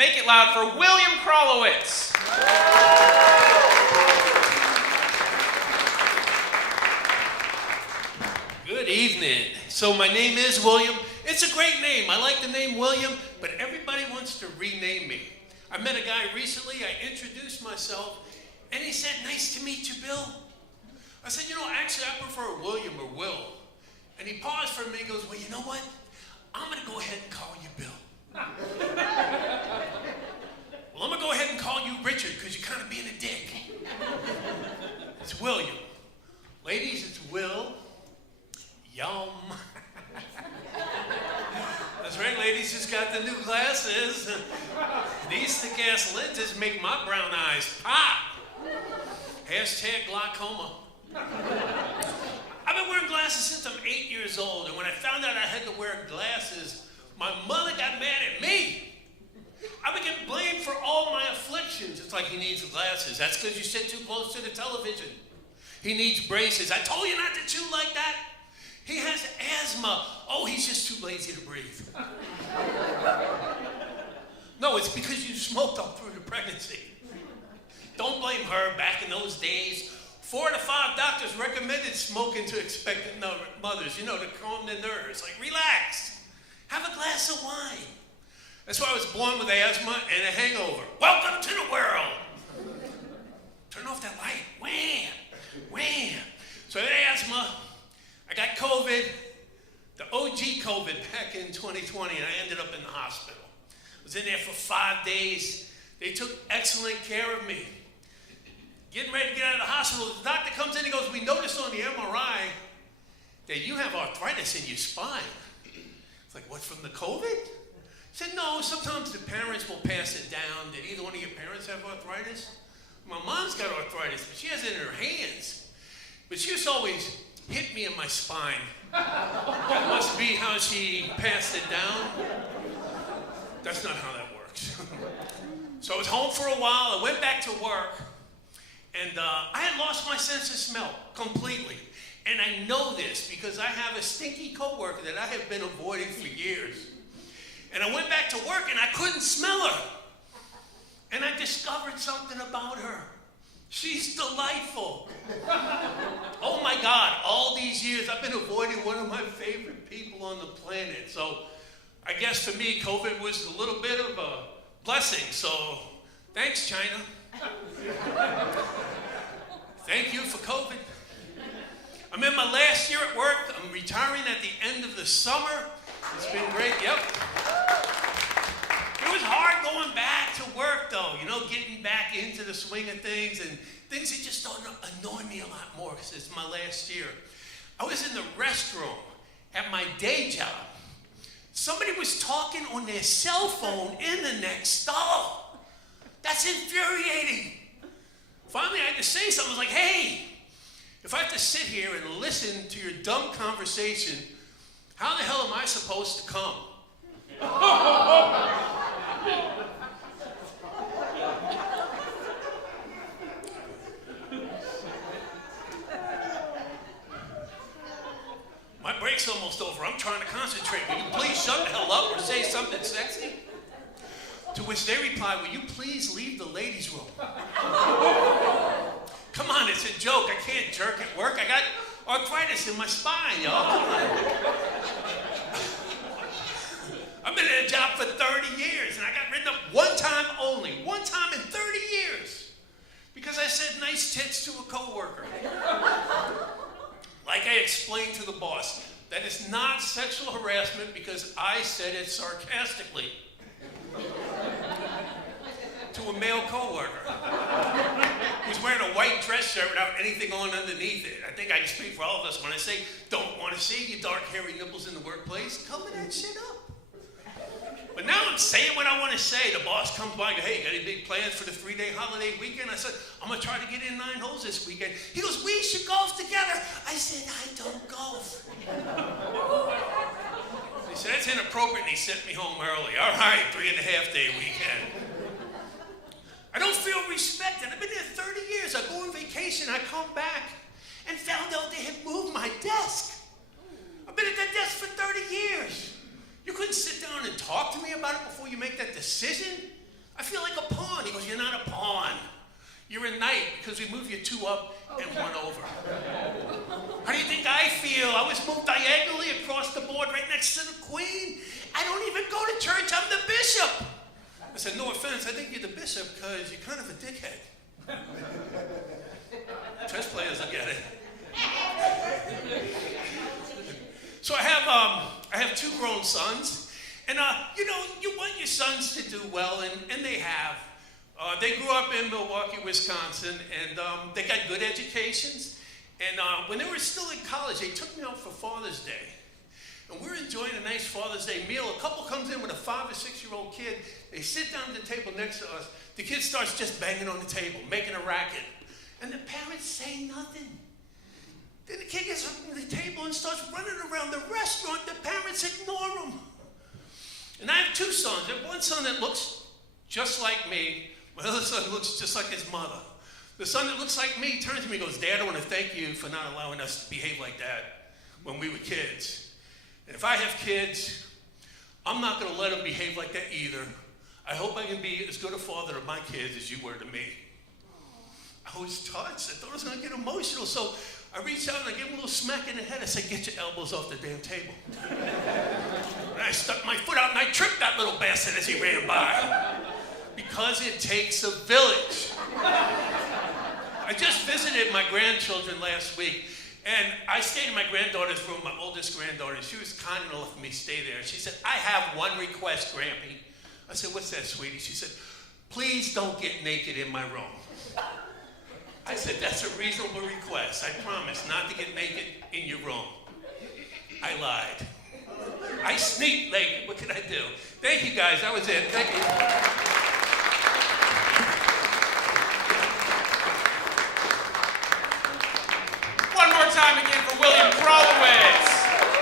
Make it loud for William Krolowitz. Good evening. So my name is William. It's a great name. I like the name William, but everybody wants to rename me. I met a guy recently. I introduced myself, and he said, "Nice to meet you, Bill." I said, actually, I prefer William or Will. And he paused for a minute and goes, "Well, you know what? I'm going to go ahead and call you Bill." "Well, I'm going to go ahead and call you Richard because you're kind of being a dick." It's William. Ladies, it's Will. Yum. That's right, ladies, just got the new glasses. These thick-ass lenses make my brown eyes pop. Hashtag glaucoma. I've been wearing glasses since I'm 8 years old, and when I found out I had to wear glasses, my mother got mad at me. I would get blamed for all my afflictions. It's like, he needs glasses. That's because you sit too close to the television. He needs braces. I told you not to chew like that. He has asthma. Oh, he's just too lazy to breathe. No, it's because you smoked all through the pregnancy. Don't blame her. Back in those days, 4 to 5 doctors recommended smoking to expectant mothers, to calm their nerves. Like, relax. Have a glass of wine. That's why I was born with asthma and a hangover. Welcome to the world. Turn off that light. Wham! Wham! So I had asthma. I got COVID, the OG COVID back in 2020, and I ended up in the hospital. I was in there for 5 days. They took excellent care of me. Getting ready to get out of the hospital, the doctor comes in and goes, "We noticed on the MRI that you have arthritis in your spine." It's like, "What, from the COVID?" I said, "No, sometimes the parents will pass it down. Did either one of your parents have arthritis?" "My mom's got arthritis, but she has it in her hands. But she used to always hit me in my spine. That must be how she passed it down." That's not how that works. So I was home for a while. I went back to work, and I had lost my sense of smell completely. And I know this because I have a stinky coworker that I have been avoiding for years. And I went back to work, and I couldn't smell her. And I discovered something about her. She's delightful. Oh my God, all these years I've been avoiding one of my favorite people on the planet. So I guess for me, COVID was a little bit of a blessing. So thanks, China. Thank you for COVID. I'm in my last year at work. I'm retiring at the end of the summer. It's been great, yep. It was hard going back to work, though, getting back into the swing of things, and things that just don't annoy me a lot more because it's my last year. I was in the restroom at my day job. Somebody was talking on their cell phone in the next stall. That's infuriating. Finally, I had to say something. I was like, "Hey, if I have to sit here and listen to your dumb conversation, how the hell am I supposed to come?" My break's almost over. I'm trying to concentrate. Will you please shut the hell up or say something sexy? To which they replied, "Will you please leave the ladies' room?" Come on, it's a joke. I can't jerk at work. I got arthritis in my spine, y'all. Come on. I've been in a job for 30 years, and I got written up one time only. One time in 30 years. Because I said nice tits to a coworker. Like I explained to the boss, that is not sexual harassment because I said it sarcastically. To a male coworker who's wearing a white dress shirt without anything on underneath it. I think I can speak for all of us when I say, don't want to see your dark, hairy nipples in the workplace. Cover that shit up. But now I'm saying what I want to say. The boss comes by and goes, "Hey, got any big plans for the 3-day holiday weekend?" I said, "I'm going to try to get in 9 holes this weekend." He goes, "We should golf together." I said, "I don't golf." He said, "That's inappropriate," and he sent me home early. All right, 3.5-day weekend. I don't feel respected. I've been there 30 years. I go on vacation, I come back, and found out they had moved my desk. I've been at that desk for 30 years. You couldn't sit down and talk to me about it before you make that decision? because we move you 2 up and 1 over. How do you think I feel? I was moved diagonally across the board right next to the queen. I don't even go to church, I'm the bishop. I said, no offense, I think you're the bishop because you're kind of a dickhead. Chess players will get it. So I have 2 grown sons, and you know, you want your sons to do well, and they have. They grew up in Milwaukee, Wisconsin, and they got good educations. And when they were still in college, they took me out for Father's Day. And we're enjoying a nice Father's Day meal. A couple comes in with a 5 or 6-year-old kid. They sit down at the table next to us. The kid starts just banging on the table, making a racket. And the parents say nothing. Then the kid gets up to the table and starts running around the restaurant. The parents ignore him. And I have 2 sons. I have one son that looks just like me. My other son looks just like his mother. The son that looks like me turns to me and goes, Dad, I want to thank you for not allowing us to behave like that when we were kids. And if I have kids, I'm not going to let them behave like that either. I hope I can be as good a father to my kids as you were to me. I was touched. I thought I was going to get emotional. So I reached out and I gave him a little smack in the head. I said, get your elbows off the damn table. And I stuck my foot out and I tripped that little bastard as he ran by. Because it takes a village. I just visited my grandchildren last week, and I stayed in my granddaughter's room, my oldest granddaughter, and she was kind enough to let me stay there. She said, I have one request, Grampy. I said, what's that, sweetie? She said, please don't get naked in my room. I said, that's a reasonable request. I promise not to get naked in your room. I lied. I sneaked naked. What could I do? Thank you, guys. That was it. Thank you. One more time again for William Krolowitz.